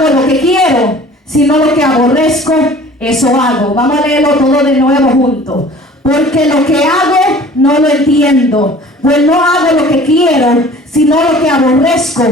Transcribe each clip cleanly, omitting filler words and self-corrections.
hago lo que quiero, sino lo que aborrezco, eso hago. Vamos a leerlo todo de nuevo juntos. Porque lo que hago no lo entiendo, pues no hago lo que quiero, sino lo que aborrezco,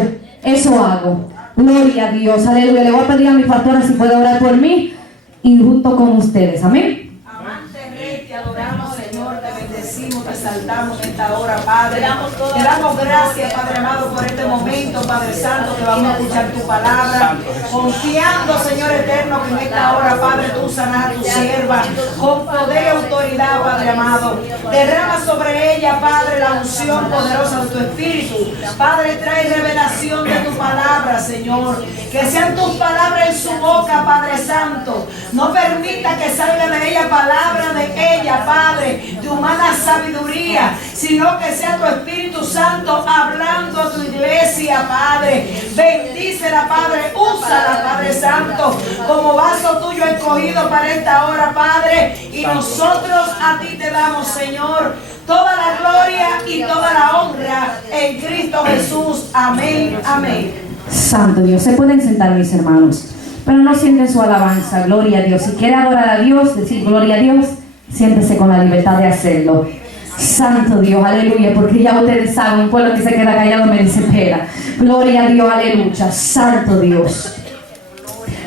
eso hago. Gloria a Dios, aleluya. Le voy a pedir a mi pastora si puede orar por mí y junto con ustedes, amén. Amante Rey, te adoramos, Señor, te bendecimos, te exaltamos en esta hora, Padre. Te damos gracias, Padre amado, por este momento, Padre Santo, que vamos a escuchar tu palabra, confiando, Señor eterno, que en esta hora, Padre, tú sanas a tu sierva con poder y autoridad, Padre amado. Derrama sobre ella, Padre, la unción poderosa de tu Espíritu. Padre, trae revelación de tu palabra, Señor. Que sean tus palabras en su boca, Padre Santo. No permita que salga de ella palabra de ella, Padre, de humana sabiduría, sino que sea tu Espíritu Santo hablando a tu iglesia, Padre. Bendícela, Padre. Úsala, Padre Santo, como vaso tuyo escogido para esta hora, Padre. Y nosotros a ti te damos, Señor, toda la gloria y toda la honra en Cristo Jesús. Amén, amén. Santo Dios, se pueden sentar, mis hermanos, pero no sienten su alabanza. Gloria a Dios. Si quiere adorar a Dios, decir gloria a Dios, siéntese con la libertad de hacerlo. Santo Dios, aleluya, porque ya ustedes saben, un pueblo que se queda callado me desespera. Gloria a Dios, aleluya. Santo Dios.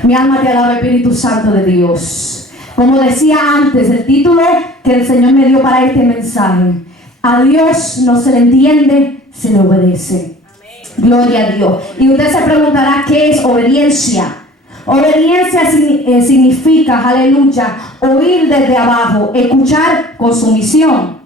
Mi alma te alaba, Espíritu Santo de Dios. Como decía antes, el título que el Señor me dio para este mensaje: a Dios no se le entiende, se le obedece. Gloria a Dios. Y usted se preguntará, ¿qué es obediencia? Obediencia significa, aleluya, oír desde abajo, escuchar con sumisión.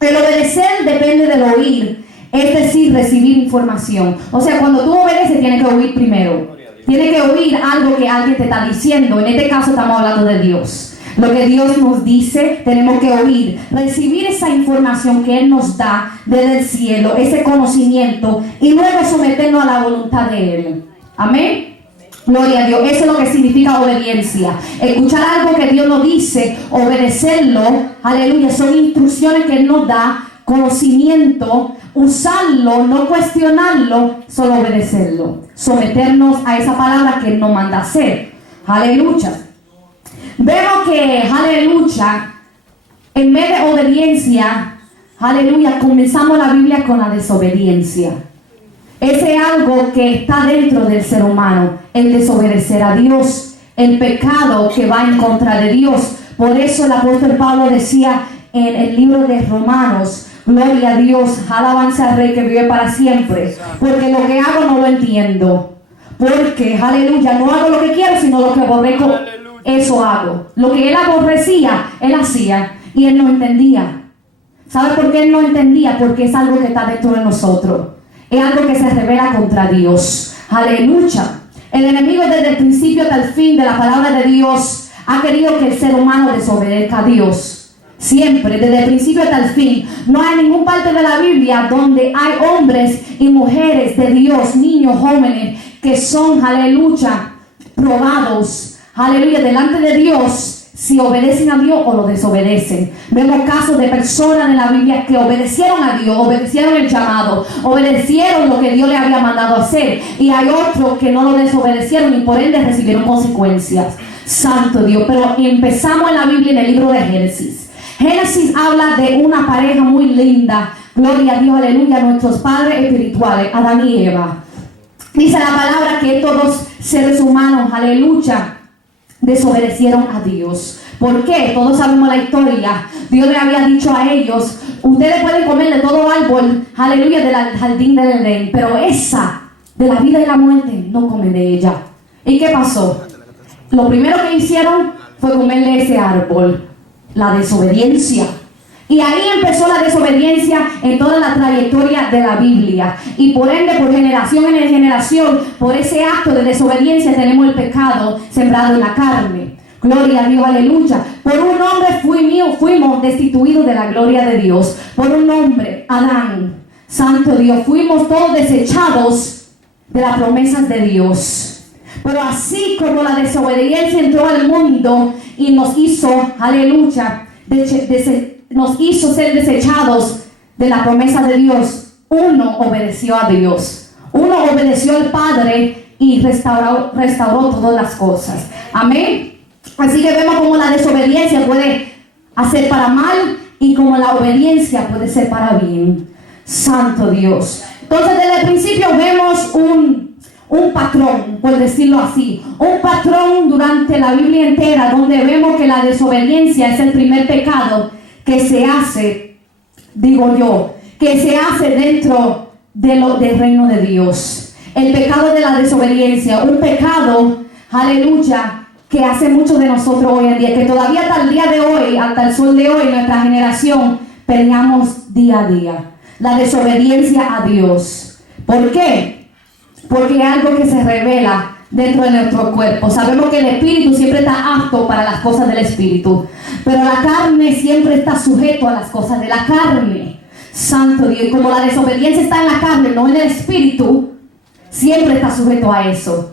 El obedecer depende del oír, es decir, recibir información. O sea, cuando tú obedeces, tienes que oír primero. Tienes que oír algo que alguien te está diciendo. En este caso estamos hablando de Dios. Lo que Dios nos dice, tenemos que oír, recibir esa información que Él nos da desde el cielo, ese conocimiento, y luego someternos a la voluntad de Él. Amén. Gloria a Dios. Eso es lo que significa obediencia. Escuchar algo que Dios nos dice, obedecerlo, aleluya, son instrucciones que Él nos da, conocimiento, usarlo, no cuestionarlo, solo obedecerlo, someternos a esa palabra que Él nos manda hacer. Aleluya. Vemos que, aleluya, en vez de obediencia, aleluya, comenzamos la Biblia con la desobediencia. Ese es algo que está dentro del ser humano, el desobedecer a Dios, el pecado que va en contra de Dios. Por eso el apóstol Pablo decía en el libro de Romanos: gloria a Dios, alabanza al Rey que vive para siempre, porque lo que hago no lo entiendo. Porque, aleluya, no hago lo que quiero, sino lo que aborrezco. Eso hago. Lo que él aborrecía, él hacía, y él no entendía. ¿Sabe por qué él no entendía? Porque es algo que está dentro de nosotros. Es algo que se revela contra Dios. Aleluya. El enemigo desde el principio hasta el fin de la palabra de Dios ha querido que el ser humano desobedezca a Dios. Siempre, desde el principio hasta el fin. No hay ninguna parte de la Biblia donde hay hombres y mujeres de Dios, niños, jóvenes, que son, aleluya, probados, aleluya, delante de Dios, si obedecen a Dios o lo desobedecen. Vemos casos de personas en la Biblia que obedecieron a Dios, obedecieron el llamado, obedecieron lo que Dios les había mandado hacer, y hay otros que no lo desobedecieron y por ende recibieron consecuencias. Santo Dios. Pero empezamos en la Biblia en el libro de Génesis. Génesis habla de una pareja muy linda, gloria a Dios, aleluya, nuestros padres espirituales, Adán y Eva. Dice la palabra que estos dos seres humanos, aleluya, desobedecieron a Dios. ¿Por qué? Todos sabemos la historia. Dios le había dicho a ellos: ustedes pueden comer de todo árbol, aleluya, del jardín del Edén, pero esa de la vida y la muerte no comen de ella. ¿Y qué pasó? Lo primero que hicieron fue comerle ese árbol, la desobediencia. Y ahí empezó la desobediencia en toda la trayectoria de la Biblia. Y por ende, por generación en generación, por ese acto de desobediencia tenemos el pecado sembrado en la carne. Gloria a Dios, aleluya. Por un hombre fuimos destituidos de la gloria de Dios. Por un hombre, Adán, santo Dios, fuimos todos desechados de las promesas de Dios. Pero así como la desobediencia entró al mundo y nos hizo, aleluya, nos hizo ser desechados de la promesa de Dios, uno obedeció a Dios. Uno obedeció al Padre y restauró todas las cosas. Amén. Así que vemos como la desobediencia puede hacer para mal y como la obediencia puede ser para bien. Santo Dios. Entonces desde el principio vemos un patrón, por decirlo así, un patrón durante la Biblia entera, donde vemos que la desobediencia es el primer pecado que se hace, digo yo, que se hace dentro del reino de Dios. El pecado de la desobediencia, un pecado, aleluya, que hace muchos de nosotros hoy en día, que todavía hasta el día de hoy, hasta el sol de hoy, nuestra generación, peleamos día a día. La desobediencia a Dios. ¿Por qué? Porque es algo que se revela dentro de nuestro cuerpo. Sabemos que el espíritu siempre está apto para las cosas del espíritu, pero la carne siempre está sujeto a las cosas de la carne. Santo Dios. Y como la desobediencia está en la carne, no en el espíritu, siempre está sujeto a eso.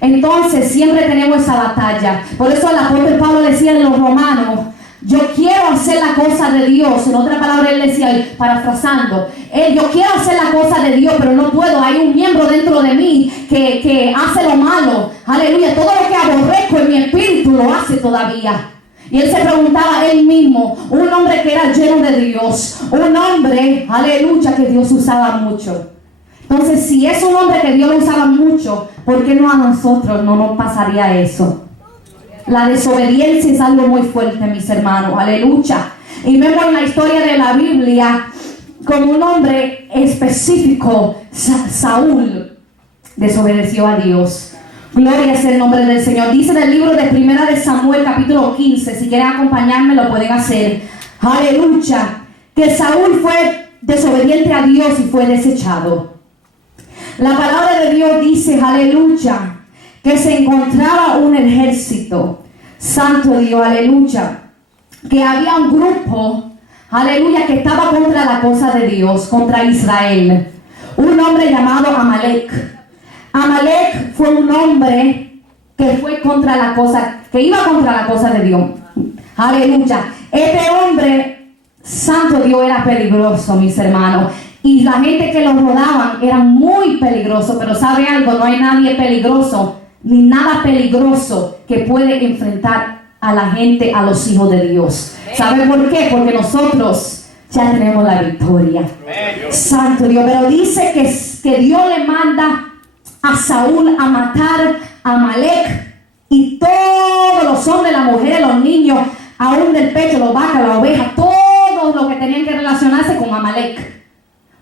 Entonces siempre tenemos esa batalla. Por eso el apóstol Pablo decía en los Romanos: yo quiero hacer la cosa de Dios. En otra palabra él decía, parafrasando, yo quiero hacer la cosa de Dios, pero no puedo. Hay un miembro dentro de mí que hace lo malo. Aleluya. Todo lo que aborrezco en mi espíritu lo hace todavía. Y él se preguntaba él mismo, un hombre que era lleno de Dios, un hombre, aleluya, que Dios usaba mucho. Entonces, si es un hombre que Dios lo usaba mucho, ¿por qué no a nosotros no nos pasaría eso? La desobediencia es algo muy fuerte, mis hermanos, aleluya. Y vemos en la historia de la Biblia como un hombre específico, Saúl, desobedeció a Dios. Gloria es el nombre del Señor. Dice en el libro de Primera de Samuel, capítulo 15, si quieren acompañarme lo pueden hacer. Aleluya. Que Saúl fue desobediente a Dios y fue desechado. La palabra de Dios dice, aleluya, que se encontraba un ejército, santo Dios, aleluya, que había un grupo, aleluya, que estaba contra la cosa de Dios, contra Israel, un hombre llamado Amalek. Amalek fue un hombre que fue contra la cosa, que iba contra la cosa de Dios, aleluya. Este hombre, santo Dios, era peligroso, mis hermanos. Y la gente que lo rodaban era muy peligroso, pero ¿sabe algo? No hay nadie peligroso, ni nada peligroso que puede enfrentar a la gente, a los hijos de Dios. ¿Sabe por qué? Porque nosotros ya tenemos la victoria. Santo Dios. Pero dice que Dios le manda a Saúl a matar a Amalek y todos los hombres, las mujeres, los niños, aún del pecho, los vacas, las ovejas, todos los que tenían que relacionarse con Amalek.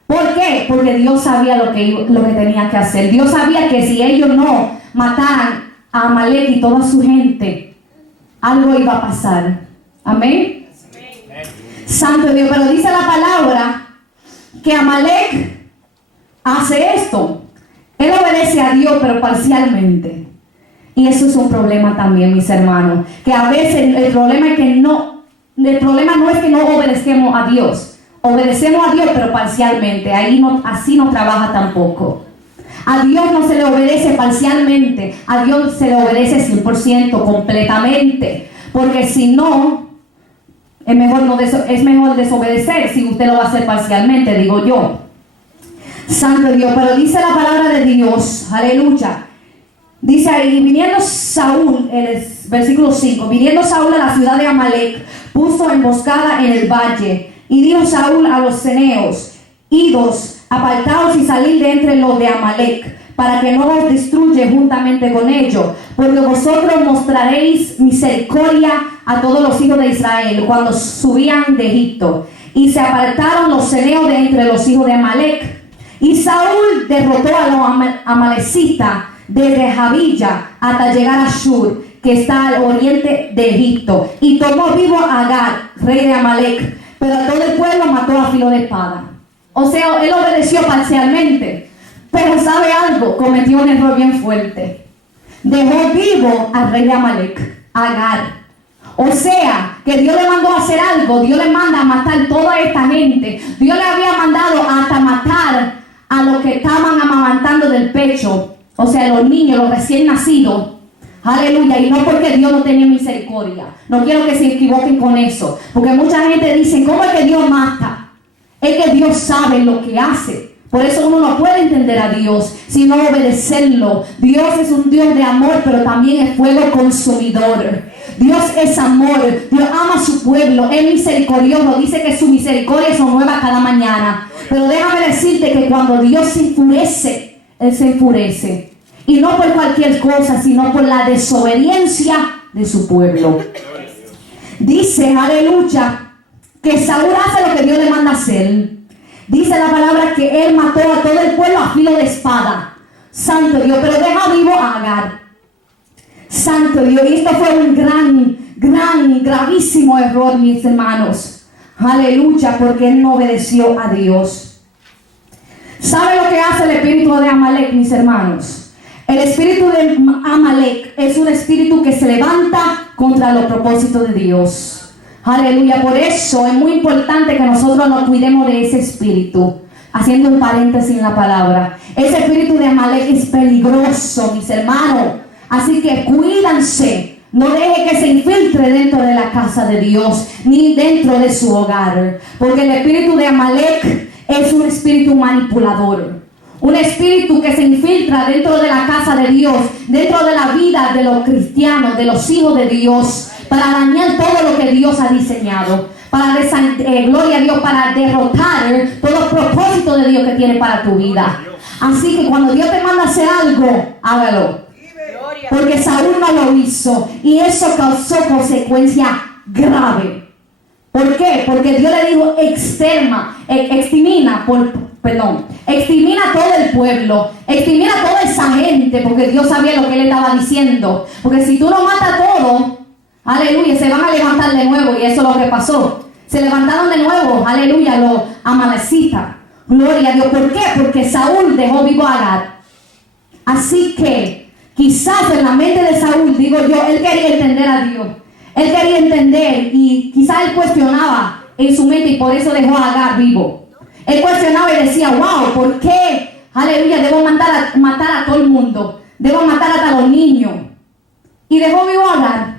¿Por qué? Porque Dios sabía lo que tenía que hacer. Dios sabía que si ellos no mataran a Amalek y toda su gente, algo iba a pasar. Amén. Santo Dios. Pero dice la palabra que Amalek hace esto. Él obedece a Dios, pero parcialmente. Y eso es un problema también, mis hermanos. Que a veces el problema no es que no obedezcamos a Dios. Obedecemos a Dios, pero parcialmente. Así no trabaja tampoco. A Dios no se le obedece parcialmente. A Dios se le obedece 100%, completamente. Porque si no, es mejor desobedecer si usted lo va a hacer parcialmente, digo yo. Santo Dios. Pero dice la palabra de Dios, aleluya. Dice ahí, viniendo Saúl, el versículo 5, viniendo Saúl a la ciudad de Amalek, puso emboscada en el valle. Y dijo Saúl a los ceneos: idos, apartaos y salid de entre los de Amalek, para que no os destruya juntamente con ellos, porque vosotros mostraréis misericordia a todos los hijos de Israel cuando subían de Egipto. Y se apartaron los ceneos de entre los hijos de Amalek. Y Saúl derrotó a los amalecitas desde Javilla hasta llegar a Shur, que está al oriente de Egipto, y tomó vivo a Agag, rey de Amalek, pero a todo el pueblo mató a filo de espada. O sea, él obedeció parcialmente, pero ¿sabe algo? Cometió un error bien fuerte. Dejó vivo al rey de Amalek, Agag. O sea, que Dios le mandó a hacer algo. Dios le manda a matar toda esta gente. Dios le había mandado hasta matar a los que estaban amamantando del pecho, o sea, los niños, los recién nacidos. Aleluya. Y no porque Dios no tenía misericordia. No quiero que se equivoquen con eso, porque mucha gente dice: ¿cómo es que Dios mata? Es que Dios sabe lo que hace, Por eso uno no puede entender a Dios, sino obedecerlo. Dios es un Dios de amor, pero también es fuego consumidor. Dios es amor, Dios ama a su pueblo, es misericordioso, dice que su misericordia son nuevas cada mañana. Pero déjame decirte que cuando Dios se enfurece, Él se enfurece. Y no por cualquier cosa, sino por la desobediencia de su pueblo. Dice, aleluya, que Saúl hace lo que Dios le manda hacer. Dice la palabra que él mató a todo el pueblo a filo de espada. Santo Dios, pero deja vivo a Agar. Santo Dios, y esto fue un gravísimo error, mis hermanos. Aleluya, porque él no obedeció a Dios. ¿Sabe lo que hace el espíritu de Amalek, mis hermanos? El espíritu de Amalek es un espíritu que se levanta contra los propósitos de Dios. Aleluya, por eso es muy importante que nosotros nos cuidemos de ese espíritu. Haciendo un paréntesis en la palabra, ese espíritu de Amalek es peligroso, mis hermanos. Así que cuídense, no deje que se infiltre dentro de la casa de Dios, ni dentro de su hogar. Porque el espíritu de Amalek es un espíritu manipulador. Un espíritu que se infiltra dentro de la casa de Dios, dentro de la vida de los cristianos, de los hijos de Dios, para dañar todo lo que Dios ha diseñado. Gloria a Dios, para derrotar todo el propósito de Dios que tiene para tu vida. Así que cuando Dios te manda a hacer algo, hágalo. Porque Saúl no lo hizo y eso causó consecuencia grave. ¿Por qué? Porque Dios le dijo extermina todo el pueblo, extermina toda esa gente, porque Dios sabía lo que él estaba diciendo. Porque si tú lo matas todo, aleluya, se van a levantar de nuevo, y eso es lo que pasó. Se levantaron de nuevo, aleluya, los amalecitas. Gloria a Dios. ¿Por qué? Porque Saúl dejó vivo a Agar. Así que quizás en la mente de Saúl, digo yo, él quería entender a Dios. Él quería entender y quizás él cuestionaba en su mente y por eso dejó a Agar vivo. Él cuestionaba y decía, wow, ¿por qué? Aleluya, debo matar a todo el mundo. Debo matar hasta los niños. Y dejó vivo a Agar.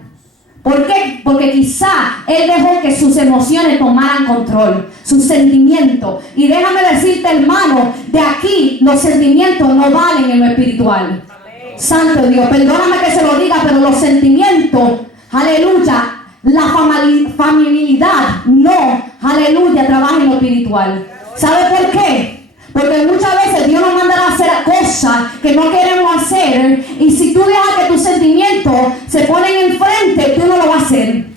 ¿Por qué? Porque quizá él dejó que sus emociones tomaran control, sus sentimientos. Y déjame decirte, hermano, de aquí los sentimientos no valen en lo espiritual. Santo Dios, perdóname que se lo diga, pero los sentimientos, aleluya, la familiaridad no, aleluya, trabaja en lo espiritual. ¿Sabe por qué? Porque muchas veces Dios nos manda a hacer cosas que no queremos hacer, y si tú dejas que tus sentimientos se ponen enfrente, tú no lo vas a hacer.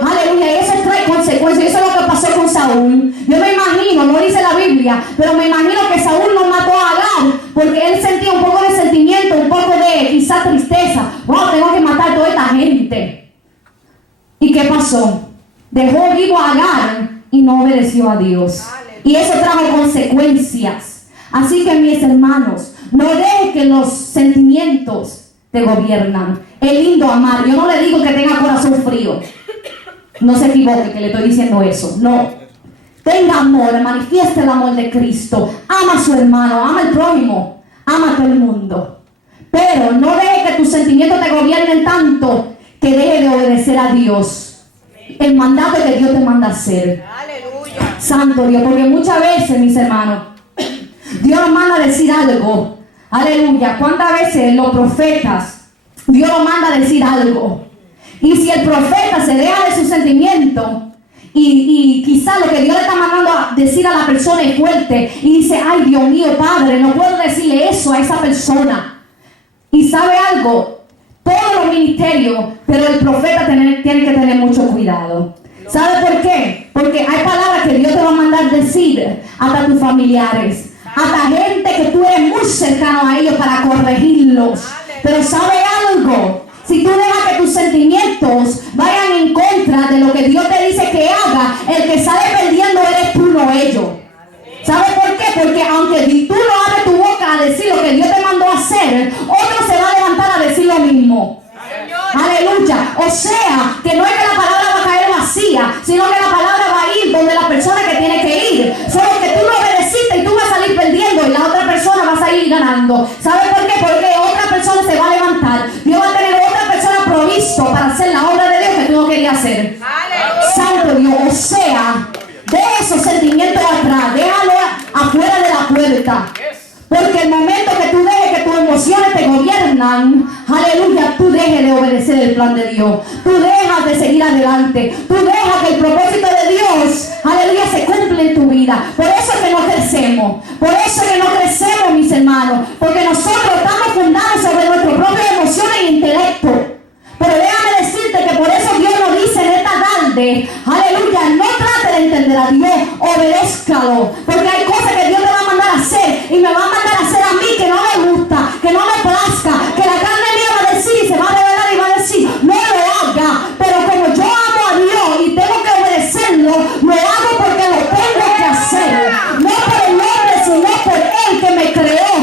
Aleluya, y eso trae consecuencias. Eso es lo que pasó con Saúl. Yo me imagino, no dice la Biblia, pero me imagino que Saúl no mató a Agar porque él sentía un poco de sentimiento, un poco de quizá tristeza. Wow, tengo que matar a toda esta gente. ¿Y qué pasó? Dejó vivo a Agar y no obedeció a Dios. Y eso trajo consecuencias. Así que, mis hermanos, no dejen que los sentimientos te gobiernan. Es lindo amar. Yo no le digo que tenga corazón frío. No se equivoque que le estoy diciendo eso. No. Tenga amor, manifieste el amor de Cristo. Ama a su hermano, ama al prójimo, ama a todo el mundo. Pero no deje que tus sentimientos te gobiernen tanto que deje de obedecer a Dios. El mandato que Dios te manda a hacer. Santo Dios, porque muchas veces, mis hermanos, Dios nos manda a decir algo. Aleluya. ¿Cuántas veces los profetas, Dios nos manda a decir algo? Y si el profeta se deja de sus sentimientos y quizás lo que Dios le está mandando a decir a la persona es fuerte y dice, ay Dios mío, Padre, no puedo decirle eso a esa persona. Y sabe algo, todos los ministerios, pero el profeta tiene que tener mucho cuidado. ¿Sabe por qué? Porque hay palabras que Dios te va a mandar decir hasta tus familiares, hasta gente que tú eres muy cercano a ellos para corregirlos. Pero ¿sabe algo? Si tú dejas que tus sentimientos vayan en contra de lo que Dios te dice que haga, el que sale perdiendo eres tú, no ellos. ¿Sabe por qué? Porque aunque tú no abres tu boca a decir lo que Dios te mandó a hacer, otro se va a levantar a decir lo mismo. Aleluya. O sea, que no es que la palabra va a caer vacía, sino que la palabra va a ir donde la persona que tiene que ir. Solo que tú no obedeciste y tú vas a salir perdiendo y la otra persona va a salir ganando. ¿Sabes por qué? Porque otra persona se va a levantar. Dios va a tener otra persona provisto para hacer la obra de Dios que tú no querías hacer. Santo Dios. O sea, de esos sentimientos atrás, déjalo afuera de la puerta. puerta. Porque el momento que tú dejes que tus emociones te gobiernan, aleluya, tú dejes de obedecer el plan de Dios. Tú dejas de seguir adelante. Tú dejas que el propósito de Dios, aleluya, se cumpla en tu vida. Por eso es que no crecemos. Por eso es que no crecemos, mis hermanos. Porque nosotros estamos fundados sobre nuestras propias emociones e intelecto. Pero déjame decirte que por eso Dios nos dice en esta tarde, aleluya, no trate de entender a Dios, obedézcalo. Porque hay cosas que Dios te va a mandar a hacer y me va a mandar a hacer a mí que no me gusta, que no me plazca, que la carne mía va a decir, se va a revelar y va a decir, no lo haga. Pero como yo amo a Dios y tengo que obedecerlo, lo hago porque lo tengo que hacer. No por el hombre, sino por Él que me creó.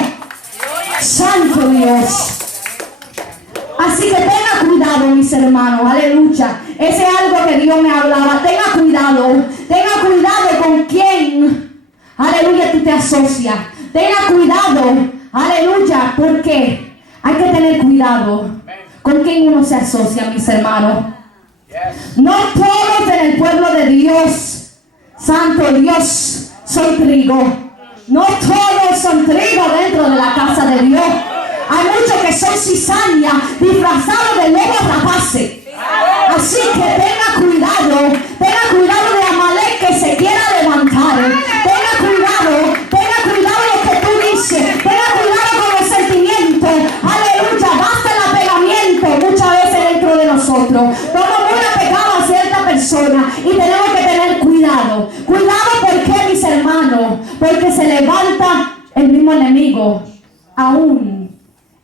Santo Dios. Así que tenga cuidado, mis hermanos, aleluya. Ese es algo que Dios me hablaba. Tenga cuidado con quién, aleluya, tú te asocias. Tenga cuidado, aleluya, porque hay que tener cuidado con quién uno se asocia, mis hermanos. No todos en el pueblo de Dios, santo Dios, son trigo. No todos son trigo dentro de la casa de Dios. Hay muchos que son cizaña disfrazados de lobos rapaces. Así que tenga cuidado de Amalek que se quiera levantar. Tenga cuidado lo que tú dices. Tenga cuidado con los sentimientos. Aleluya, basta el apegamiento muchas veces dentro de nosotros. Somos muy apegados a cierta persona y tenemos que tener cuidado. Cuidado, porque mis hermanos, porque se levanta el mismo enemigo aún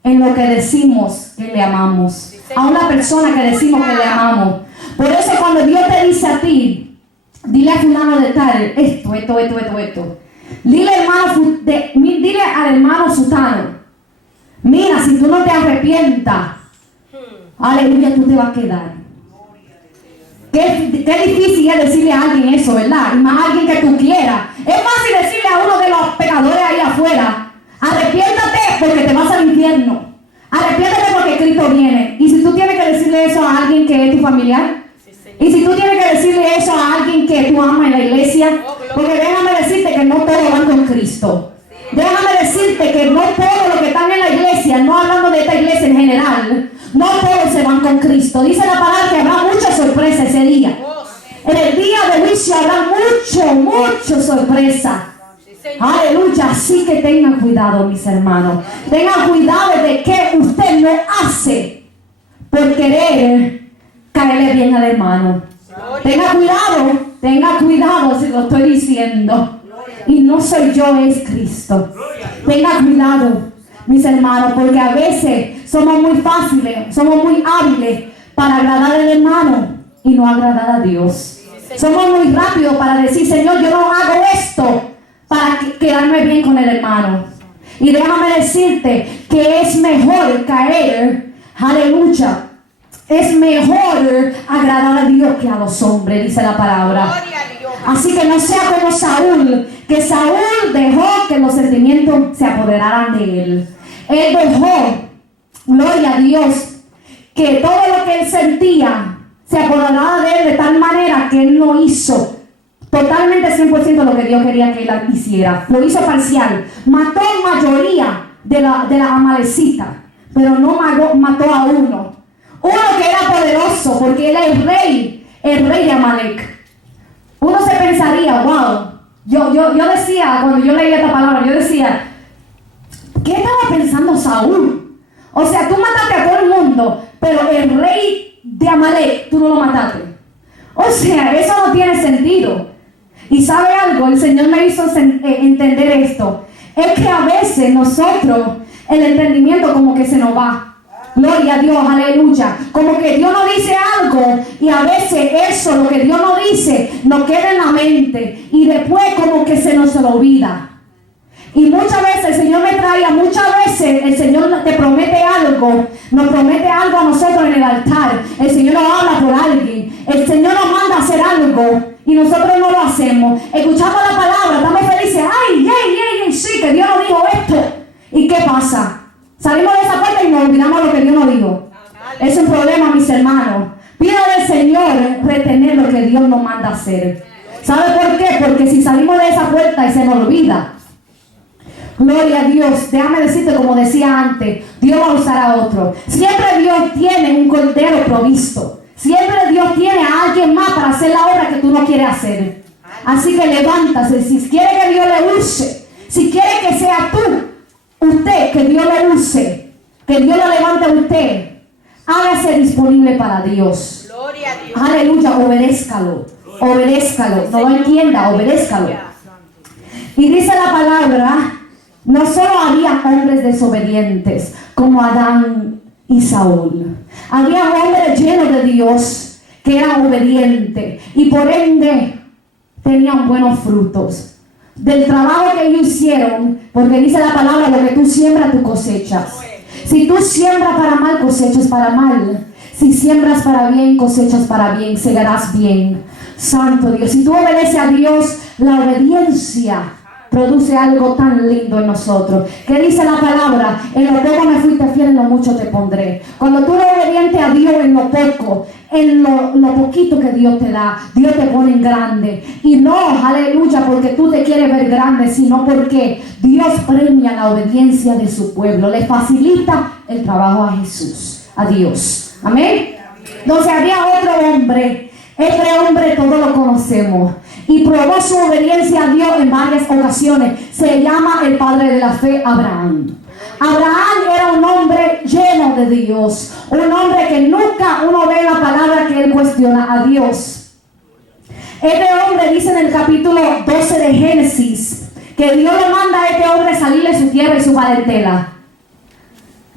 en lo que decimos que le amamos, a una persona que decimos que le amamos. Por eso cuando Dios te dice a ti, dile a fulano de tal, esto. Dile al hermano sutano, mira, si tú no te arrepientas, aleluya, tú te vas a quedar. Qué difícil es decirle a alguien eso, ¿verdad? Y más a alguien que tú quieras. Es fácil decirle a uno de los pecadores ahí afuera, arrepiéntate porque te vas al infierno. Arrepiéntate porque Cristo viene. Y si tú tienes que decirle eso a alguien que es tu familiar, y si tú tienes que decirle eso a alguien que tú amas en la iglesia, porque déjame decirte que no todos van con Cristo. Déjame decirte que no todos los que están en la iglesia, no hablando de esta iglesia en general, no todos se van con Cristo. Dice la palabra que habrá mucha sorpresa ese día. En el día de juicio habrá mucho sorpresa. Aleluya, así que tengan cuidado, mis hermanos. Tengan cuidado de que usted no hace por querer caerle bien al hermano. Tenga cuidado si lo estoy diciendo. Y no soy yo, es Cristo. Tenga cuidado, mis hermanos, porque a veces somos muy fáciles, somos muy hábiles para agradar al hermano y no agradar a Dios. Somos muy rápidos para decir, Señor, yo no hago esto para quedarme bien con el hermano. Y déjame decirte que es mejor caer, aleluya, es mejor agradar a Dios que a los hombres, dice la palabra. Así que no sea como Saúl, que Saúl dejó que los sentimientos se apoderaran de él. Él dejó, gloria a Dios, que todo lo que él sentía se apoderaba de él de tal manera que él no hizo totalmente 100% lo que Dios quería que él hiciera. Lo hizo parcial. Mató a mayoría de la amalecitas, pero no mató a uno. Uno que era poderoso, porque él es el rey de Amalek. Uno se pensaría, wow. Yo decía, cuando yo leía esta palabra, yo decía, ¿qué estaba pensando Saúl? O sea, tú mataste a todo el mundo, pero el rey de Amalek, tú no lo mataste. O sea, eso no tiene sentido. Y ¿sabe algo? El Señor me hizo entender esto. Es que a veces nosotros, el entendimiento como que se nos va. Gloria a Dios, aleluya. Como que Dios nos dice algo y a veces eso, lo que Dios nos dice, nos queda en la mente y después como que se nos olvida. Y muchas veces el Señor me traía, muchas veces el Señor te promete algo, nos promete algo a nosotros en el altar. El Señor nos habla por alguien, el Señor nos manda a hacer algo y nosotros no lo hacemos. Escuchamos la palabra, estamos felices, ay, sí, que Dios nos dijo esto. ¿Y qué pasa? Salimos de esa puerta y nos olvidamos lo que Dios nos dijo. Es un problema, mis hermanos. Pídale al Señor retener lo que Dios nos manda hacer. ¿Sabe por qué? Porque si salimos de esa puerta y se nos olvida, Gloria a Dios. Déjame decirte, como decía antes, Dios va a usar a otro. Siempre Dios tiene un cordero provisto. Siempre Dios tiene a alguien más para hacer la obra que tú no quieres hacer. Así que levántase. Si quiere que Dios le use, si quiere que sea usted, que Dios le use, que Dios lo levante a usted, hágase disponible para Dios. Gloria a Dios. Aleluya, obedézcalo. Obedézcalo. No lo entienda, obedézcalo. Y dice la palabra, no solo había hombres desobedientes como Adán y Saúl. Había hombres llenos de Dios que eran obedientes y por ende tenían buenos frutos del trabajo que ellos hicieron, porque dice la palabra, lo que tú siembras, tú cosechas. Si tú siembras para mal, cosechas para mal. Si siembras para bien, cosechas para bien, segarás bien. Santo Dios, si tú obedeces a Dios, la obediencia produce algo tan lindo en nosotros. Que dice la palabra, en lo poco me fuiste fiel, en lo mucho te pondré. Cuando tú eres obediente a Dios en lo poco, en lo poquito que Dios te da, Dios te pone en grande. Y no, aleluya, porque tú te quieres ver grande, sino porque Dios premia la obediencia de su pueblo. Le facilita el trabajo a Jesús, a Dios. Amén. Entonces había otro hombre. Este hombre todos lo conocemos y probó su obediencia a Dios en varias ocasiones. Se llama el padre de la fe, Abraham. Abraham era un hombre lleno de Dios, un hombre que nunca uno ve la palabra que él cuestiona a Dios. Este hombre dice en el capítulo 12 de Génesis que Dios le manda a este hombre salir de su tierra y su parentela.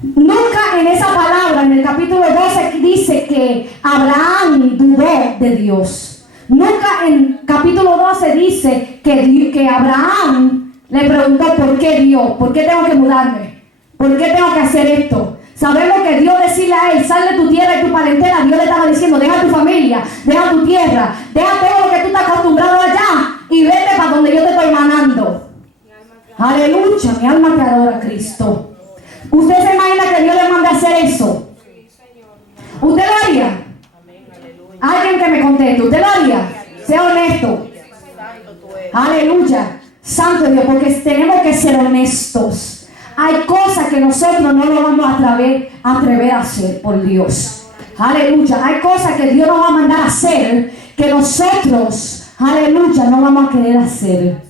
Nunca en esa palabra, en el capítulo 12, dice que Abraham dudó de Dios. Nunca en capítulo 12 dice que Abraham le preguntó ¿por qué Dios? ¿Por qué tengo que mudarme? ¿Por qué tengo que hacer esto? Sabemos que Dios decirle a él, sal de tu tierra y tu parentela. Dios le estaba diciendo, deja tu familia, deja tu tierra, deja todo lo que tú estás acostumbrado allá y vete para donde yo te estoy mandando. Aleluya, mi alma te adora, Cristo. ¿Usted se imagina que Dios le manda a hacer eso? ¿Usted lo haría? Alguien que me conteste, ¿usted lo haría? Sea honesto. Aleluya. Santo Dios, porque tenemos que ser honestos. Hay cosas que nosotros no lo vamos a atrever a hacer por Dios. Aleluya. Hay cosas que Dios nos va a mandar a hacer que nosotros, aleluya, no vamos a querer hacer.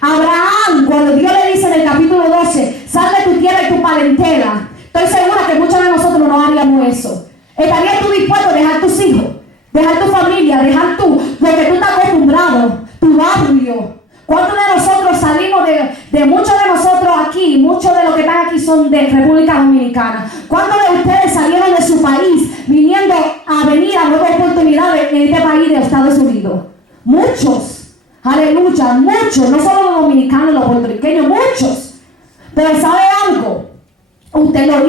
Abraham, cuando Dios le dice en el capítulo 12, sal de tu tierra y tu parentela, estoy segura que muchos de nosotros no haríamos eso. ¿Estarías tú dispuesto a dejar tus hijos, dejar tu familia, dejar lo que tú estás acostumbrado, tu barrio? ¿Cuántos de nosotros salimos de muchos de nosotros aquí, muchos de los que están aquí son de República Dominicana? ¿Cuántos de ustedes salieron de su país viniendo a venir a nuevas oportunidades en este país de Estados Unidos? Muchos. Aleluya, muchos, no solo los dominicanos, los puertorriqueños, muchos. Pero ¿sabe algo? Usted lo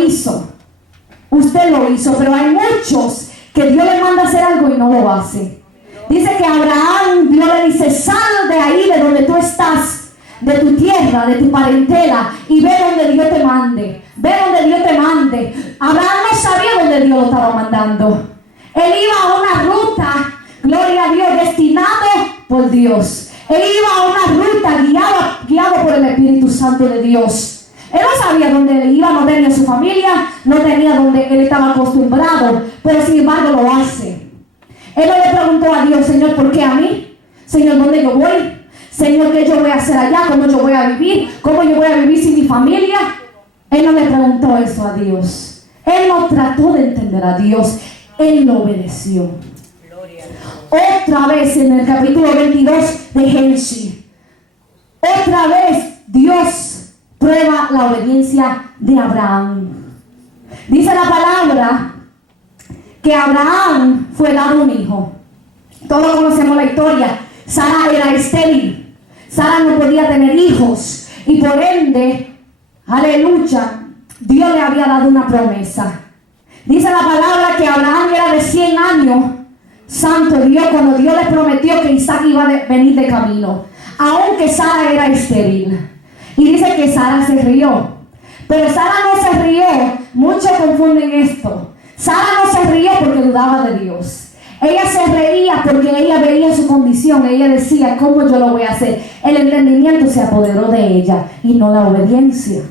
hizo, pero hay muchos que Dios le manda a hacer algo y no lo hace. Dice que Abraham, Dios le dice, sal de ahí, de donde tú estás, de tu tierra, de tu parentela, y ve donde Dios te mande. Ve donde Dios te mande. Abraham no sabía donde Dios lo estaba mandando. Él iba a una ruta, gloria a Dios, destinado por Dios. Él iba a una ruta guiado por el Espíritu Santo de Dios. Él no sabía dónde él iba, no tenía su familia, no tenía donde él estaba acostumbrado, pero sin embargo lo hace. Él no le preguntó a Dios, Señor, ¿por qué a mí? Señor, ¿dónde yo voy? Señor, ¿qué yo voy a hacer allá? ¿Cómo yo voy a vivir? ¿Cómo yo voy a vivir sin mi familia? Él no le preguntó eso a Dios. Él no trató de entender a Dios. Él lo obedeció. Otra vez en el capítulo 22 de Génesis, otra vez Dios prueba la obediencia de Abraham. Dice la palabra que a Abraham fue dado un hijo. Todos conocemos la historia. Sara era estéril. Sara no podía tener hijos y por ende, aleluya, Dios le había dado una promesa. Dice la palabra que Abraham era de 100 años. Santo Dios, cuando Dios le prometió que Isaac iba a venir de camino, aunque Sara era estéril. Y dice que Sara se rió. Pero Sara no se rió. Muchos confunden esto. Sara no se rió porque dudaba de Dios. Ella se reía porque ella veía su condición. Ella decía, ¿cómo yo lo voy a hacer? El entendimiento se apoderó de ella y no la obediencia.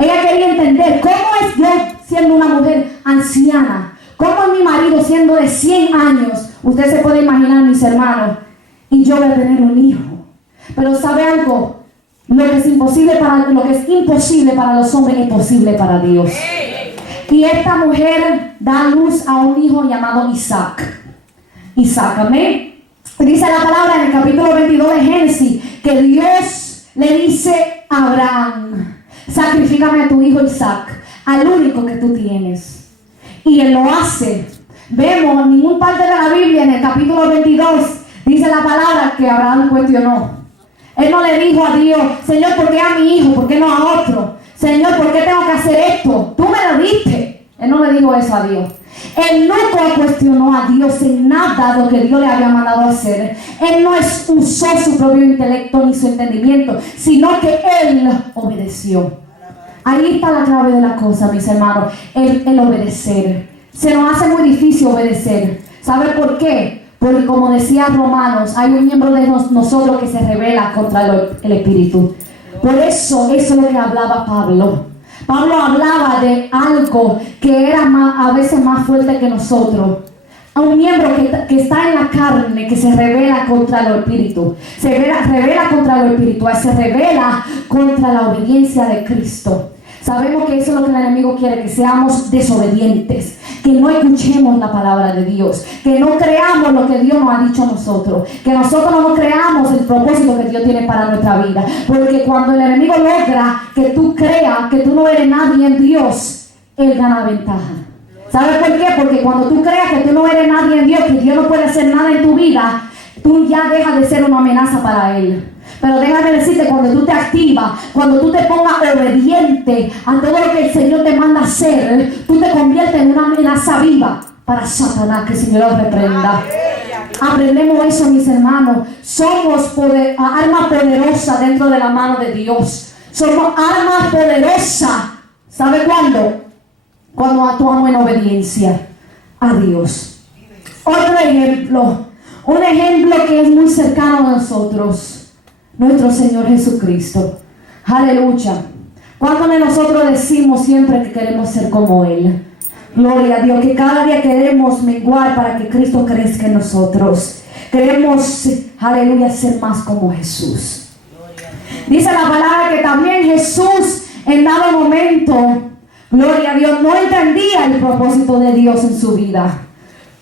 Ella quería entender, ¿cómo es yo siendo una mujer anciana? ¿Cómo es mi marido siendo de 100 años? Usted se puede imaginar, mis hermanos, y yo voy a tener un hijo. Pero ¿sabe algo? Lo que es imposible para los hombres es posible para Dios. Y esta mujer da luz a un hijo llamado Isaac. Isaac, amén. Dice la palabra en el capítulo 22 de Génesis que Dios le dice a Abraham, sacrifícame a tu hijo Isaac, al único que tú tienes. Y él lo hace. Vemos en ningún parte de la Biblia, en el capítulo 22, dice la palabra que Abraham cuestionó. Él no le dijo a Dios, Señor, ¿por qué a mi hijo? ¿Por qué no a otro? Señor, ¿por qué tengo que hacer esto? Tú me lo diste. Él no le dijo eso a Dios. Él nunca cuestionó a Dios en nada lo que Dios le había mandado a hacer. Él no usó su propio intelecto ni su entendimiento, sino que él obedeció. Ahí está la clave de la cosa, mis hermanos, el obedecer. Se nos hace muy difícil obedecer. ¿Sabe por qué? Porque como decía Romanos, hay un miembro de nosotros que se rebela contra el Espíritu. Por eso es lo que hablaba Pablo. Pablo hablaba de algo que era a veces más fuerte que nosotros. A un miembro que está en la carne, que se revela contra el Espíritu. Se revela contra lo espiritual, se revela contra la obediencia de Cristo. Sabemos que eso es lo que el enemigo quiere, que seamos desobedientes, que no escuchemos la palabra de Dios, que no creamos lo que Dios nos ha dicho a nosotros, que nosotros no creamos el propósito que Dios tiene para nuestra vida. Porque cuando el enemigo logra que tú creas que tú no eres nadie en Dios, él gana ventaja. ¿Sabes por qué? Porque cuando tú creas que tú no eres nadie en Dios, que Dios no puede hacer nada en tu vida, tú ya dejas de ser una amenaza para él. Pero déjame decirte, cuando tú te activas, cuando tú te pongas obediente a todo lo que el Señor te manda hacer, tú te conviertes en una amenaza viva para Satanás, que el Señor lo reprenda. Aprendemos eso, mis hermanos. Somos armas poderosas dentro de la mano de Dios. Somos armas poderosas. ¿Sabe cuándo? Cuando actuamos en obediencia a Dios. Otro ejemplo, un ejemplo que es muy cercano a nosotros. Nuestro Señor Jesucristo. Aleluya. ¿Cuántos de nosotros decimos siempre que queremos ser como Él? Gloria a Dios, que cada día queremos menguar para que Cristo crezca en nosotros. Queremos, aleluya, ser más como Jesús. Dice la palabra que también Jesús en dado momento, gloria a Dios, no entendía el propósito de Dios en su vida.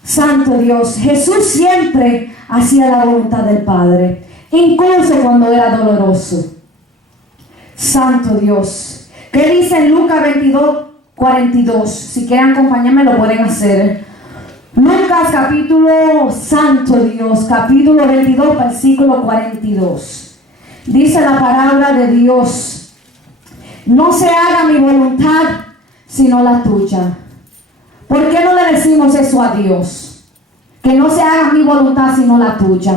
Santo Dios, Jesús siempre hacía la voluntad del Padre. Incluso cuando era doloroso. Santo Dios. ¿Qué dice en Lucas 22:42? Si quieren acompañarme lo pueden hacer. Lucas Santo Dios, capítulo 22, versículo 42. Dice la palabra de Dios: no se haga mi voluntad sino la tuya. ¿Por qué no le decimos eso a Dios? Que no se haga mi voluntad sino la tuya.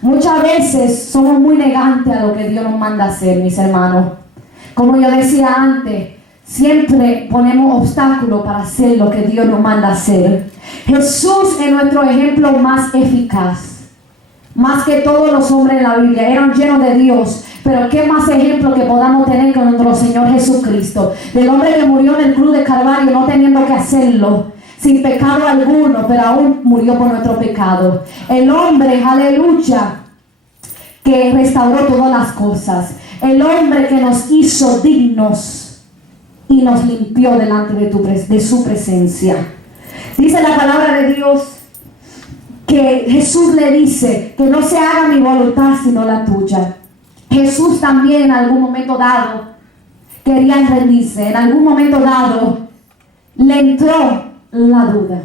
Muchas veces somos muy negantes a lo que Dios nos manda hacer, mis hermanos. Como yo decía antes, siempre ponemos obstáculos para hacer lo que Dios nos manda hacer. Jesús es nuestro ejemplo más eficaz. Más que todos los hombres de la Biblia, eran llenos de Dios. Pero qué más ejemplo que podamos tener con nuestro Señor Jesucristo. Del hombre que murió en el cruz de Calvario no teniendo que hacerlo, sin pecado alguno, pero aún murió por nuestro pecado. El hombre, aleluya, que restauró todas las cosas. El hombre que nos hizo dignos y nos limpió delante de su presencia. Dice la palabra de Dios que Jesús le dice que no se haga mi voluntad sino la tuya. Jesús también en algún momento dado quería rendirse. En algún momento dado le entró la duda.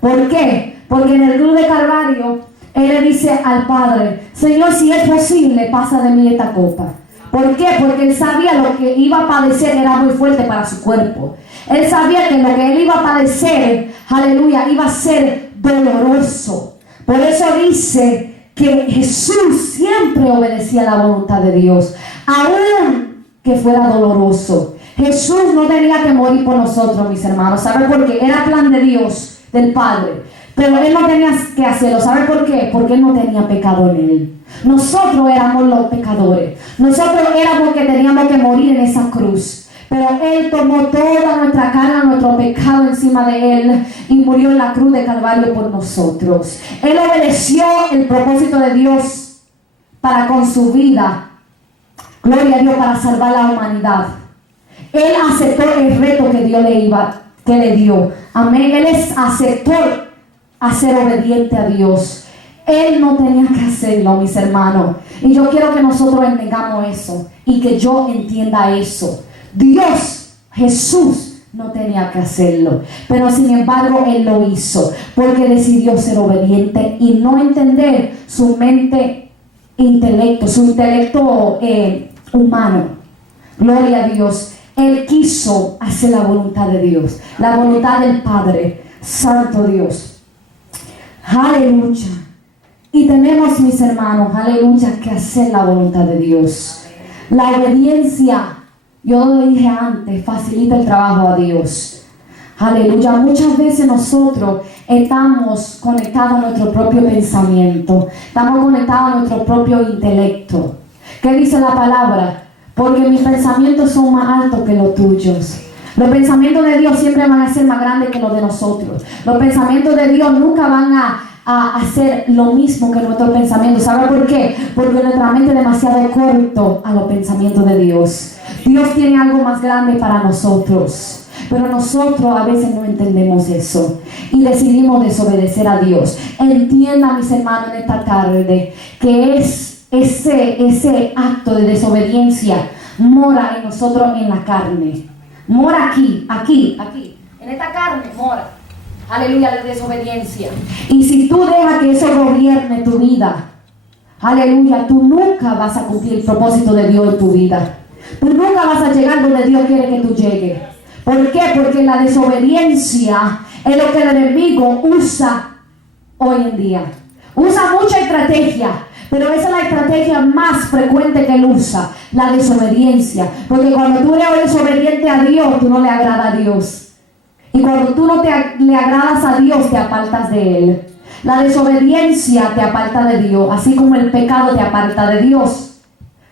¿Por qué? Porque en el cruz de Calvario Él le dice al Padre: Señor, si es posible, pasa de mí esta copa. ¿Por qué? Porque Él sabía lo que iba a padecer era muy fuerte para su cuerpo. Él sabía que lo que Él iba a padecer, aleluya, iba a ser doloroso. Por eso dice que Jesús siempre obedecía la voluntad de Dios, aun que fuera doloroso. Jesús no tenía que morir por nosotros, mis hermanos. ¿Saben por qué? Era plan de Dios, del Padre. Pero él no tenía que hacerlo. ¿Sabe por qué? Porque él no tenía pecado en él. Nosotros éramos los pecadores. Nosotros éramos que teníamos que morir en esa cruz. Pero él tomó toda nuestra carga, nuestro pecado encima de él y murió en la cruz de Calvario por nosotros. Él obedeció el propósito de Dios para con su vida. Gloria a Dios, para salvar la humanidad. Él aceptó el reto que Dios le dio. Amén. Él aceptó a ser obediente a Dios. Él no tenía que hacerlo, mis hermanos. Y yo quiero que nosotros entendamos eso y que yo entienda eso. Dios, Jesús, no tenía que hacerlo, pero sin embargo Él lo hizo porque decidió ser obediente y no entender su mente, su intelecto humano. Gloria a Dios. Él quiso hacer la voluntad de Dios, la voluntad del Padre, Santo Dios. Aleluya. Y tenemos, mis hermanos, aleluya, que hacer la voluntad de Dios. La obediencia, yo lo dije antes, facilita el trabajo a Dios. Aleluya. Muchas veces nosotros estamos conectados a nuestro propio pensamiento. Estamos conectados a nuestro propio intelecto. ¿Qué dice la palabra? Porque mis pensamientos son más altos que los tuyos. Los pensamientos de Dios siempre van a ser más grandes que los de nosotros. Los pensamientos de Dios nunca van a hacer lo mismo que nuestros pensamientos. ¿Sabe por qué? Porque nuestra mente es demasiado corto a los pensamientos de Dios. Dios tiene algo más grande para nosotros, pero nosotros a veces no entendemos eso y decidimos desobedecer a Dios. Entienda, mis hermanos, en esta tarde que ese acto de desobediencia mora en nosotros en la carne. Mora aquí, en esta carne mora. Aleluya, la desobediencia. Y si tú dejas que eso gobierne tu vida, aleluya, tú nunca vas a cumplir el propósito de Dios en tu vida. Tú nunca vas a llegar donde Dios quiere que tú llegues. ¿Por qué? Porque la desobediencia es lo que el enemigo usa hoy en día. Usa mucha estrategia, pero esa es la estrategia más frecuente que él usa, la desobediencia. Porque cuando tú eres desobediente a Dios, tú no le agradas a Dios. Y cuando tú no le agradas a Dios, te apartas de Él. La desobediencia te aparta de Dios, así como el pecado te aparta de Dios.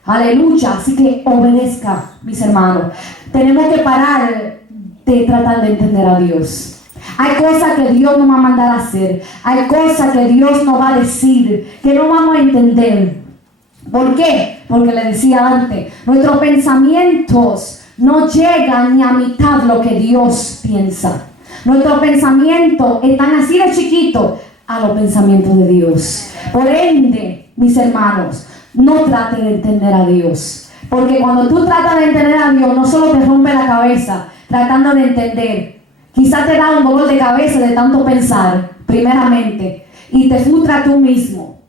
Aleluya. Así que obedezca, mis hermanos. Tenemos que parar de tratar de entender a Dios. Hay cosas que Dios nos va a mandar a hacer. Hay cosas que Dios nos va a decir que no vamos a entender. ¿Por qué? Porque le decía antes, nuestros pensamientos no llegan ni a mitad lo que Dios piensa. Nuestros pensamientos están así de chiquitos a los pensamientos de Dios. Por ende, mis hermanos, no trate de entender a Dios. Porque cuando tú tratas de entender a Dios, no solo te rompe la cabeza tratando de entender. Quizás te da un dolor de cabeza de tanto pensar, primeramente, y te frustra tú mismo.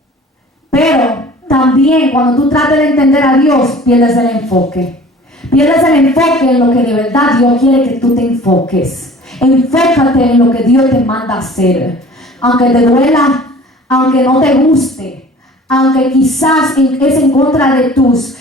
Pero también cuando tú tratas de entender a Dios, pierdes el enfoque. Pierdes el enfoque en lo que de verdad Dios quiere que tú te enfoques. Enfócate en lo que Dios te manda a hacer. Aunque te duela, aunque no te guste, aunque quizás es en contra de tus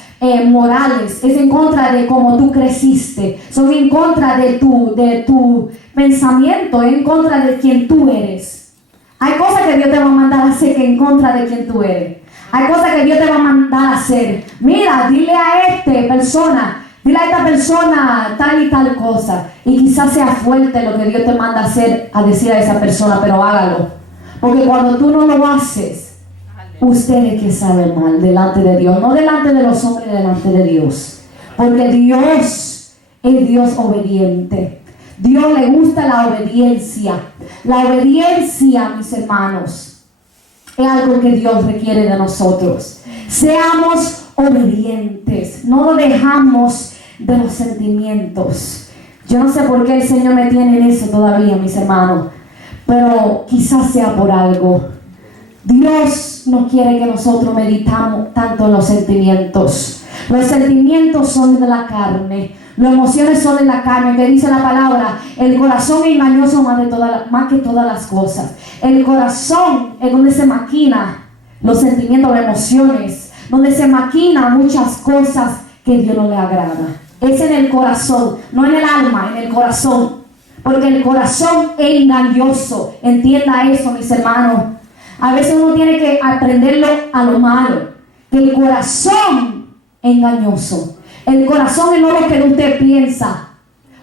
morales, es en contra de cómo tú creciste, son en contra de tu pensamiento, en contra de quien tú eres. Hay cosas que Dios te va a mandar a hacer que en contra de quien tú eres. Hay cosas que Dios te va a mandar a hacer. Mira, dile a esta persona tal y tal cosa. Y quizás sea fuerte lo que Dios te manda a hacer, a decir a esa persona, pero hágalo. Porque cuando tú no lo haces, usted es que sabe mal delante de Dios. No delante de los hombres, delante de Dios. Porque Dios es Dios obediente. Dios le gusta la obediencia. La obediencia, mis hermanos, es algo que Dios requiere de nosotros. Seamos obedientes. No lo dejamos de los sentimientos. Yo no sé por qué el Señor me tiene en eso todavía, mis hermanos, pero quizás sea por algo. Dios no quiere que nosotros meditamos tanto en los sentimientos. Los sentimientos son de la carne. Las emociones son de la carne, que dice la palabra, el corazón es engañoso más que todas las cosas. El corazón es donde se maquina los sentimientos, las emociones, donde se maquina muchas cosas que Dios no le agrada. Es en el corazón, no en el alma, en el corazón. Porque el corazón es engañoso. Entienda eso, mis hermanos. A veces uno tiene que aprenderlo a lo malo. Que el corazón es engañoso. El corazón es no lo que usted piensa.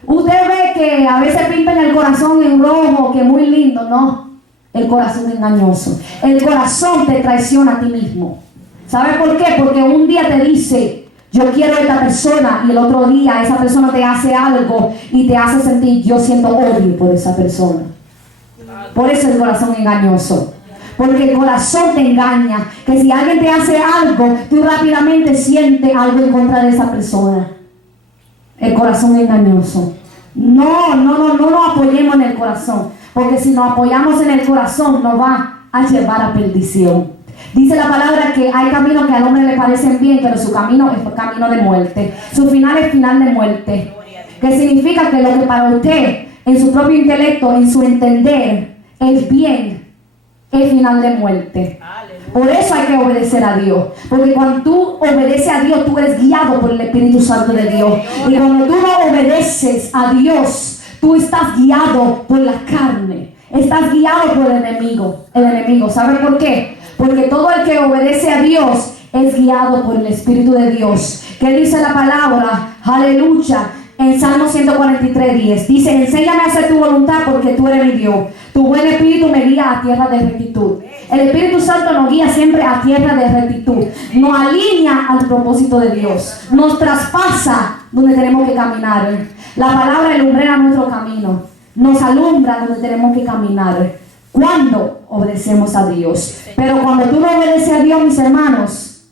Usted ve que a veces pintan el corazón en rojo, que es muy lindo, ¿no? El corazón es engañoso. El corazón te traiciona a ti mismo. ¿Sabes por qué? Porque un día te dice, yo quiero a esta persona, y el otro día esa persona te hace algo y te hace sentir, yo siento odio por esa persona. Por eso el corazón es engañoso. Porque el corazón te engaña. Que si alguien te hace algo, tú rápidamente sientes algo en contra de esa persona. El corazón es engañoso. No nos apoyemos en el corazón. Porque si nos apoyamos en el corazón, nos va a llevar a perdición. Dice la palabra que hay caminos que al hombre le parecen bien, pero su camino es camino de muerte. Su final es final de muerte. Que significa que lo que para usted, en su propio intelecto, en su entender, es bien, es final de muerte. Por eso hay que obedecer a Dios. Porque cuando tú obedeces a Dios, tú eres guiado por el Espíritu Santo de Dios. Y cuando tú no obedeces a Dios, tú estás guiado por la carne. Estás guiado por el enemigo. ¿Sabe por qué? Porque todo el que obedece a Dios es guiado por el Espíritu de Dios. ¿Qué dice la palabra? Aleluya. En Salmo 143:10 dice, enséñame a hacer tu voluntad porque tú eres mi Dios. Tu buen espíritu me guía a tierra de rectitud. El Espíritu Santo nos guía siempre a tierra de rectitud. Nos alinea al propósito de Dios. Nos traspasa donde tenemos que caminar. La palabra ilumina nuestro camino. Nos alumbra donde tenemos que caminar. Cuando obedecemos a Dios. Pero cuando tú no obedeces a Dios, mis hermanos,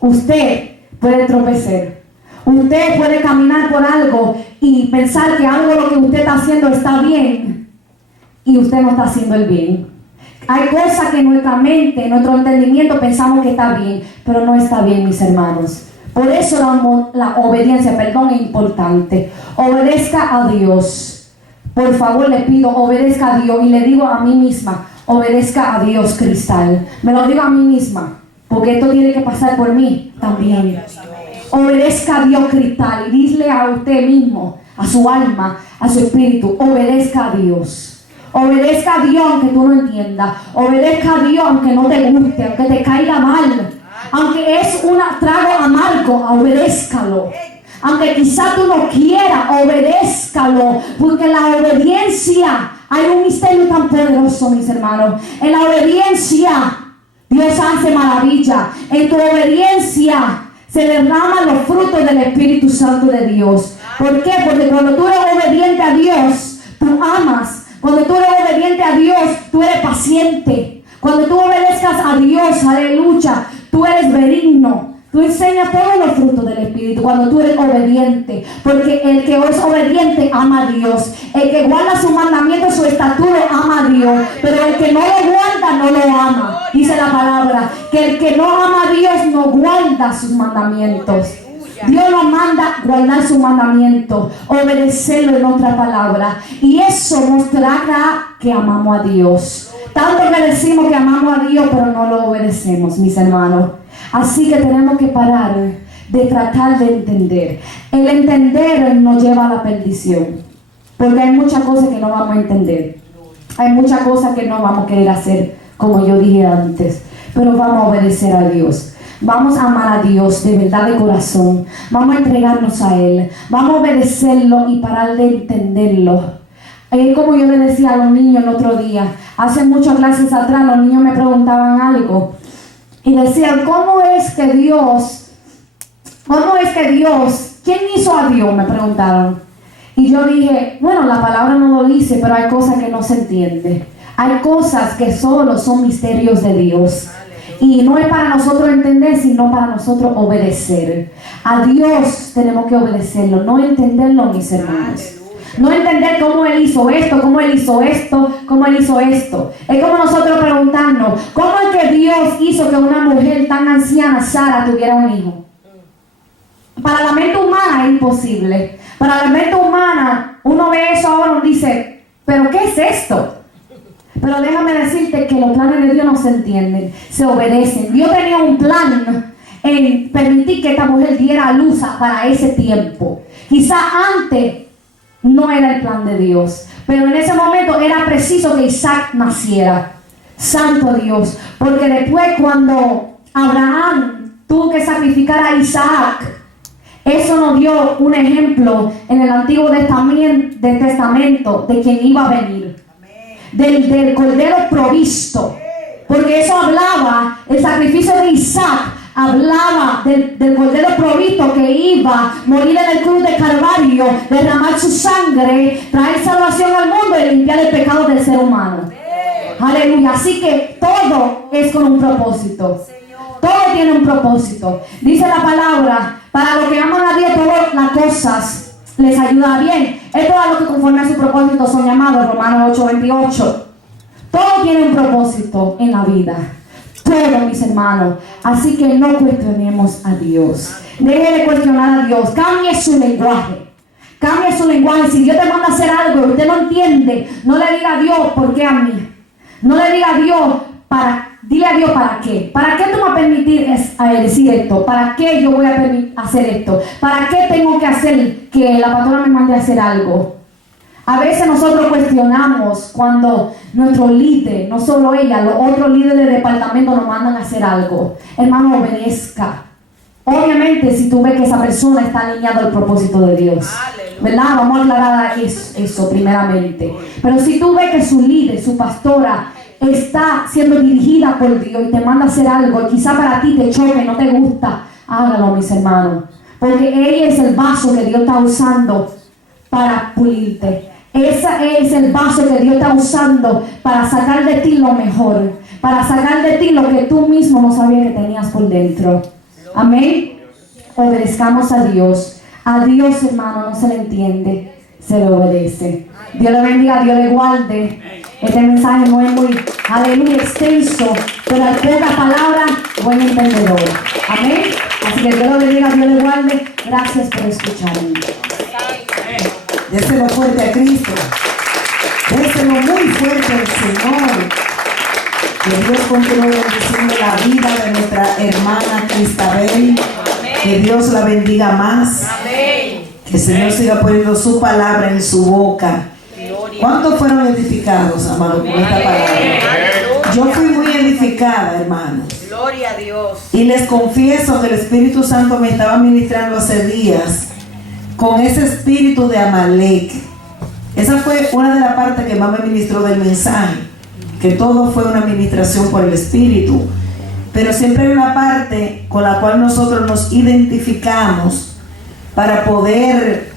usted puede tropezar. Usted puede caminar por algo y pensar que algo lo que usted está haciendo está bien y usted no está haciendo el bien. Hay cosas que en nuestra mente, en nuestro entendimiento pensamos que está bien, pero no está bien, mis hermanos. Por eso la obediencia, es importante. Obedezca a Dios. Por favor, le pido, obedezca a Dios. Y le digo a mí misma, obedezca a Dios, Cristal. Me lo digo a mí misma, porque esto tiene que pasar por mí también. Obedezca a Dios, Cristal, y dile a usted mismo, a su alma, a su espíritu, obedezca a Dios. Obedezca a Dios aunque tú no entiendas. Obedezca a Dios aunque no te guste, aunque te caiga mal. Aunque es un trago amargo, obedézcalo. Aunque quizá tú no quieras, obedézcalo. Porque en la obediencia hay un misterio tan poderoso, mis hermanos. En la obediencia Dios hace maravilla. En tu obediencia se derraman los frutos del Espíritu Santo de Dios. ¿Por qué? Porque cuando tú eres obediente a Dios, tú amas. Cuando tú eres obediente a Dios, tú eres paciente. Cuando tú obedezcas a Dios, aleluya, tú eres benigno. Tú enseñas todos los frutos del Espíritu cuando tú eres obediente. Porque el que es obediente ama a Dios. El que guarda sus mandamientos, su estatuto, ama a Dios. Pero el que no lo guarda, no lo ama. Dice la palabra que el que no ama a Dios no guarda sus mandamientos. Dios nos manda guardar sus mandamientos, obedecerlo en otra palabra. Y eso mostrará que amamos a Dios. Tanto que decimos que amamos a Dios, pero no lo obedecemos, mis hermanos. Así que tenemos que parar de tratar de entender. El entender nos lleva a la perdición. Porque hay muchas cosas que no vamos a entender. Hay muchas cosas que no vamos a querer hacer, como yo dije antes. Pero vamos a obedecer a Dios. Vamos a amar a Dios de verdad, de corazón. Vamos a entregarnos a Él. Vamos a obedecerlo y parar de entenderlo. Como yo le decía a los niños el otro día, hace muchas clases atrás, los niños me preguntaban algo. Y decían, ¿cómo es que Dios, quién hizo a Dios? Me preguntaron. Y yo dije, bueno, la palabra no lo dice, pero hay cosas que no se entienden. Hay cosas que solo son misterios de Dios. Y no es para nosotros entender, sino para nosotros obedecer. A Dios tenemos que obedecerlo, no entenderlo, mis hermanos. No entender cómo Él hizo esto, cómo Él hizo esto, cómo Él hizo esto. Es como nosotros preguntarnos, ¿cómo es que Dios hizo que una mujer tan anciana, Sara, tuviera un hijo? Para la mente humana es imposible. Para la mente humana, uno ve eso ahora y dice, ¿pero qué es esto? Pero déjame decirte que los planes de Dios no se entienden, se obedecen. Dios tenía un plan en permitir que esta mujer diera a luz para ese tiempo. Quizá antes no era el plan de Dios. Pero en ese momento era preciso que Isaac naciera. Santo Dios. Porque después cuando Abraham tuvo que sacrificar a Isaac, eso nos dio un ejemplo en el Antiguo Testamento de quien iba a venir. Del cordero provisto. Porque eso hablaba, el sacrificio de Isaac hablaba del cordero provisto que iba a morir en el cruz de Calvario, derramar su sangre, traer salvación al mundo y limpiar el pecado del ser humano. Aleluya. Así que todo es con un propósito. Todo tiene un propósito. Dice la palabra, para los que aman a Dios todas las cosas les ayuda bien. Esto es lo que conforme a su propósito son llamados, Romanos 8:28. Todo tiene un propósito en la vida. Todo, mis hermanos. Así que no cuestionemos a Dios. Deje de cuestionar a Dios. Cambie su lenguaje. Cambie su lenguaje. Si Dios te manda a hacer algo y usted no entiende, no le diga a Dios, ¿por qué a mí? No le diga a Dios, dile a Dios para qué. ¿Para qué tú me vas a permitir decir esto? ¿Para qué yo voy a hacer esto? ¿Para qué tengo que hacer que la pastora me mande a hacer algo? A veces nosotros cuestionamos cuando nuestro líder, no solo ella, los otros líderes del departamento nos mandan a hacer algo. Hermano, obedezca. Obviamente, si tú ves que esa persona está alineada al propósito de Dios, ¿verdad? Vamos a aclarar eso primeramente. Pero si tú ves que su líder, su pastora, está siendo dirigida por Dios y te manda a hacer algo, y quizá para ti te choque, no te gusta, hágalo, mis hermanos. Porque ella es el vaso que Dios está usando para pulirte. Ese es el vaso que Dios está usando para sacar de ti lo mejor, para sacar de ti lo que tú mismo no sabías que tenías por dentro. Amén. Obedezcamos a Dios. A Dios, hermano, no se le entiende, se le obedece. Dios le bendiga, Dios le guarde. Este mensaje no es muy, aleluya, extenso, pero hay poca palabra, buen entendedor. Amén. Así que Dios le bendiga, Dios le guarde. Gracias por escucharme. Déselo fuerte a Cristo. Déselo muy fuerte al Señor. Que Dios continúe bendiciendo la vida de nuestra hermana Cristabel. Que Dios la bendiga más. Que el Señor siga poniendo su palabra en su boca. ¿Cuántos fueron edificados, amados, con esta palabra? Yo fui muy edificada, hermanos. Gloria a Dios. Y les confieso que el Espíritu Santo me estaba ministrando hace días con ese espíritu de Amalek. Esa fue una de las partes que más me ministró del mensaje, que todo fue una ministración por el Espíritu. Pero siempre hay una parte con la cual nosotros nos identificamos para poder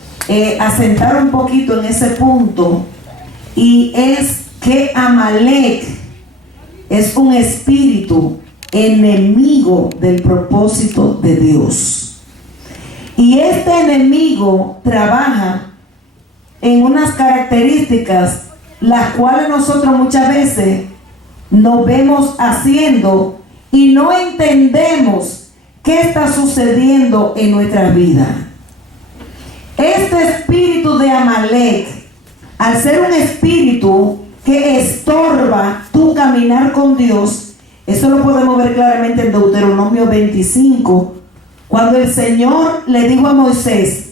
asentar un poquito en ese punto, y es que Amalek es un espíritu enemigo del propósito de Dios. Y este enemigo trabaja en unas características las cuales nosotros muchas veces nos vemos haciendo y no entendemos qué está sucediendo en nuestra vida. Este espíritu de Amalek, al ser un espíritu que estorba tu caminar con Dios, eso lo podemos ver claramente en Deuteronomio 25, cuando el Señor le dijo a Moisés: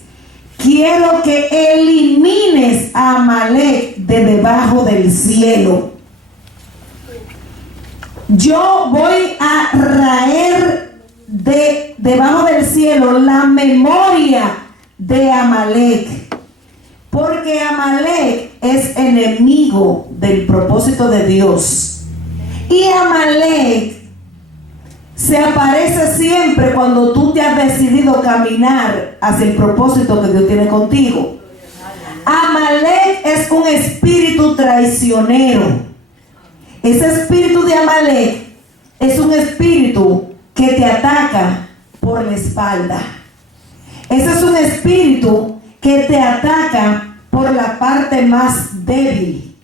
quiero que elimines a Amalek de debajo del cielo. Yo voy a raer de debajo del cielo la memoria de Amalek, porque Amalek es enemigo del propósito de Dios. Y Amalek se aparece siempre cuando tú te has decidido caminar hacia el propósito que Dios tiene contigo. Amalek es un espíritu traicionero. Ese espíritu de Amalek es un espíritu que te ataca por la espalda. Ese es un espíritu que te ataca por la parte más débil.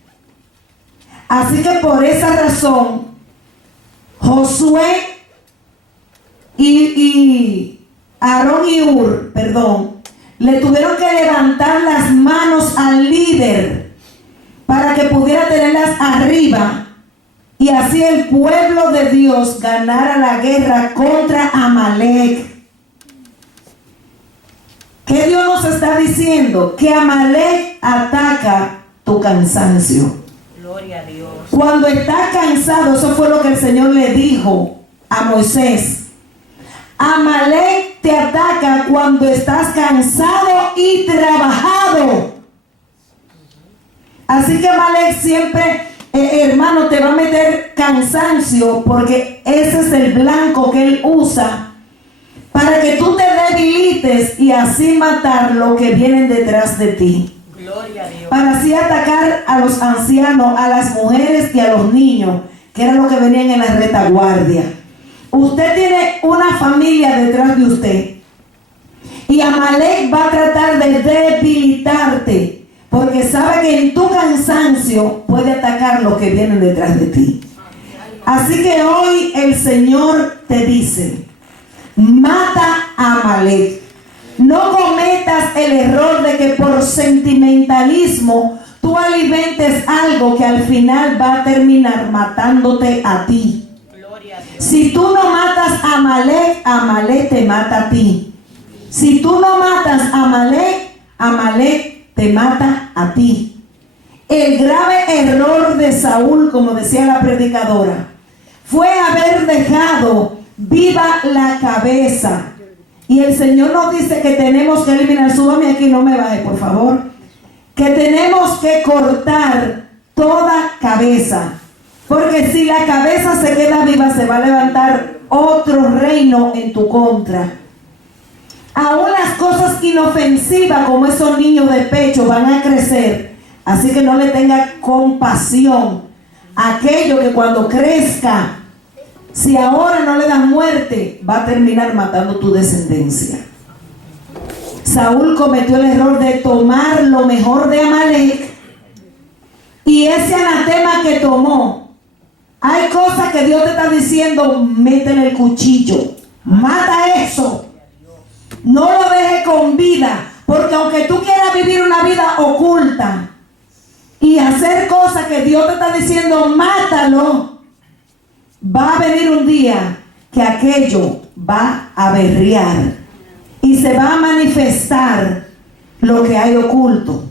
Así que por esa razón, Josué y Aarón y Hur, le tuvieron que levantar las manos al líder para que pudiera tenerlas arriba, y así el pueblo de Dios ganara la guerra contra Amalek. ¿Qué Dios nos está diciendo que Amalek ataca tu cansancio. Gloria a Dios. Cuando estás cansado, eso fue lo que el Señor le dijo a Moisés. Amalek te ataca cuando estás cansado y trabajado. Así que Amalek siempre, hermano, te va a meter cansancio, porque ese es el blanco que él usa para que tú te debilites y así matar lo que vienen detrás de ti. Gloria a Dios. Para así atacar a los ancianos, a las mujeres y a los niños, que era lo que venían en la retaguardia. Usted tiene una familia detrás de usted, y Amalek va a tratar de debilitarte, porque sabe que en tu cansancio puede atacar lo que vienen detrás de ti. Así que hoy el Señor te dice: mata a Amalek. No cometas el error de que por sentimentalismo tú alimentes algo que al final va a terminar matándote a ti. Si tú no matas a Amalek, Amalek te mata a ti. Si tú no matas a Amalek, Amalek te mata a ti. El grave error de Saúl, como decía la predicadora, fue haber dejado viva la cabeza. Y el Señor nos dice que tenemos que eliminar, súbame aquí, no me baje por favor, que tenemos que cortar toda cabeza, porque si la cabeza se queda viva, se va a levantar otro reino en tu contra. Aún las cosas inofensivas como esos niños de pecho van a crecer, así que no le tenga compasión a aquello que cuando crezca, si ahora no le das muerte, va a terminar matando tu descendencia. Saúl cometió el error de tomar lo mejor de Amalek, y ese anatema que tomó, hay cosas que Dios te está diciendo: métele el cuchillo, mata eso, no lo dejes con vida, porque aunque tú quieras vivir una vida oculta y hacer cosas que Dios te está diciendo mátalo, va a venir un día que aquello va a berrear y se va a manifestar lo que hay oculto.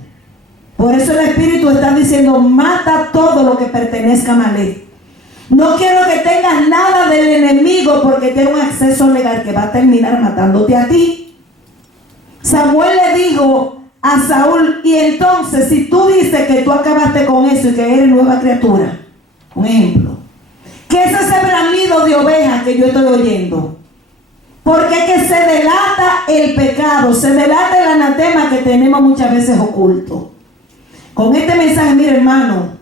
Por eso el Espíritu está diciendo: mata todo lo que pertenezca a Amalek. No quiero que tengas nada del enemigo, porque tiene un acceso legal que va a terminar matándote a ti. Samuel le dijo a Saúl: y entonces, si tú dices que tú acabaste con eso y que eres nueva criatura, un ejemplo, ¿qué es ese bramido de oveja que yo estoy oyendo? Porque es que se delata el pecado, se delata el anatema que tenemos muchas veces oculto. Con este mensaje, mire hermano,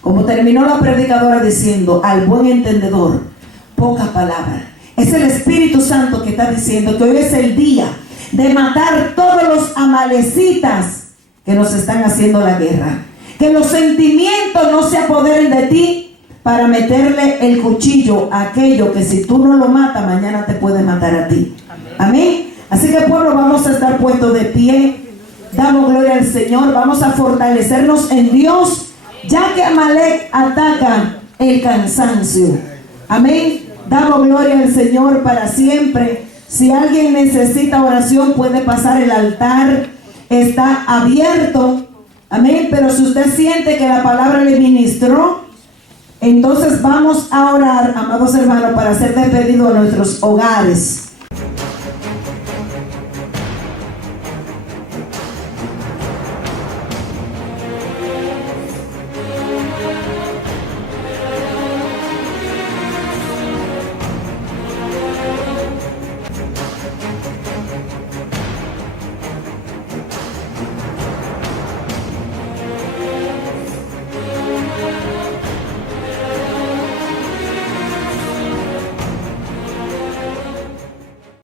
como terminó la predicadora diciendo: al buen entendedor, pocas palabras. Es el Espíritu Santo que está diciendo que hoy es el día de matar todos los amalecitas que nos están haciendo la guerra. Que los sentimientos no se apoderen de ti para meterle el cuchillo a aquello que si tú no lo matas, mañana te puede matar a ti. Amén. Así que pueblo, vamos a estar puestos de pie. Damos gloria al Señor. Vamos a fortalecernos en Dios, ya que Amalek ataca el cansancio. Amén. Damos gloria al Señor para siempre. Si alguien necesita oración, puede pasar, el altar está abierto. Amén. Pero si usted siente que la palabra le ministró, entonces vamos a orar, amados hermanos, para ser despedidos a nuestros hogares.